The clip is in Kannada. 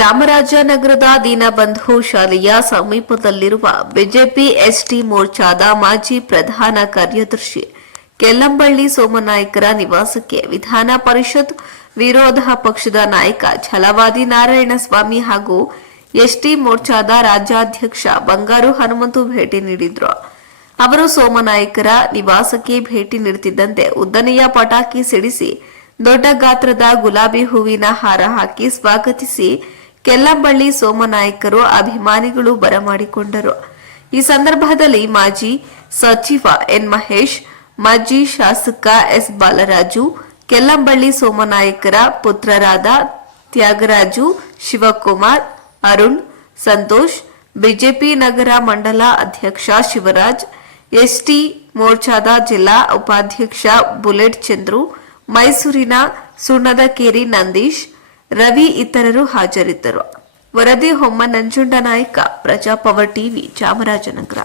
ಚಾಮರಾಜನಗರದ ದೀನಬಂಧು ಶಾಲೆಯ ಸಮೀಪದಲ್ಲಿರುವ ಬಿಜೆಪಿ ಎಸ್ಟಿ ಮೋರ್ಚಾದ ಮಾಜಿ ಪ್ರಧಾನ ಕಾರ್ಯದರ್ಶಿ ಕೆಲ್ಲಂಬಳ್ಳಿ ಸೋಮನಾಯ್ಕರ ನಿವಾಸಕ್ಕೆ ವಿಧಾನ ಪರಿಷತ್ ವಿರೋಧ ಪಕ್ಷದ ನಾಯಕ ಛಲವಾದಿ ನಾರಾಯಣಸ್ವಾಮಿ ಹಾಗೂ ಎಸ್ಟಿ ಮೋರ್ಚಾದ ರಾಜ್ಯಾಧ್ಯಕ್ಷ ಬಂಗಾರು ಹನುಮಂತು ಭೇಟಿ ನೀಡಿದ್ರು. ಅವರು ಸೋಮನಾಯ್ಕರ ನಿವಾಸಕ್ಕೆ ಭೇಟಿ ನೀಡುತ್ತಿದ್ದಂತೆ ಉದ್ದನೆಯ ಪಟಾಕಿ ಸಿಡಿಸಿ ದೊಡ್ಡ ಗಾತ್ರದ ಗುಲಾಬಿ ಹೂವಿನ ಹಾರ ಹಾಕಿ ಸ್ವಾಗತಿಸಿ ಕೆಲ್ಲಂಬಳ್ಳಿ ಸೋಮನಾಯ್ಕರು ಅಭಿಮಾನಿಗಳು ಬರಮಾಡಿಕೊಂಡರು. ಈ ಸಂದರ್ಭದಲ್ಲಿ ಮಾಜಿ ಸಚಿವ ಎನ್ ಮಹೇಶ್, ಮಾಜಿ ಶಾಸಕ ಎಸ್ ಬಾಲರಾಜು, ಕೆಲ್ಲಂಬಳ್ಳಿ ಸೋಮನಾಯ್ಕರ ಪುತ್ರರಾದ ತ್ಯಾಗರಾಜು, ಶಿವಕುಮಾರ್, ಅರುಣ್, ಸಂತೋಷ್, ಬಿಜೆಪಿ ನಗರ ಮಂಡಲ ಅಧ್ಯಕ್ಷ ಶಿವರಾಜ್, ಎಸ್ಟಿ ಮೋರ್ಚಾದ ಜಿಲ್ಲಾ ಉಪಾಧ್ಯಕ್ಷ ಬುಲೆಟ್ ಚಂದ್ರು, ಮೈಸೂರಿನ ಸುಣ್ಣದಕೇರಿ ನಂದೀಶ್, ರವಿ ಇತರರು ಹಾಜರಿದ್ದರು. ವರದಿ ಹೊಮ್ಮ ನಂಜುಂಡನಾಯ್ಕ, ಪ್ರಜಾಪವರ್ ಟಿವಿ, ಚಾಮರಾಜನಗರ.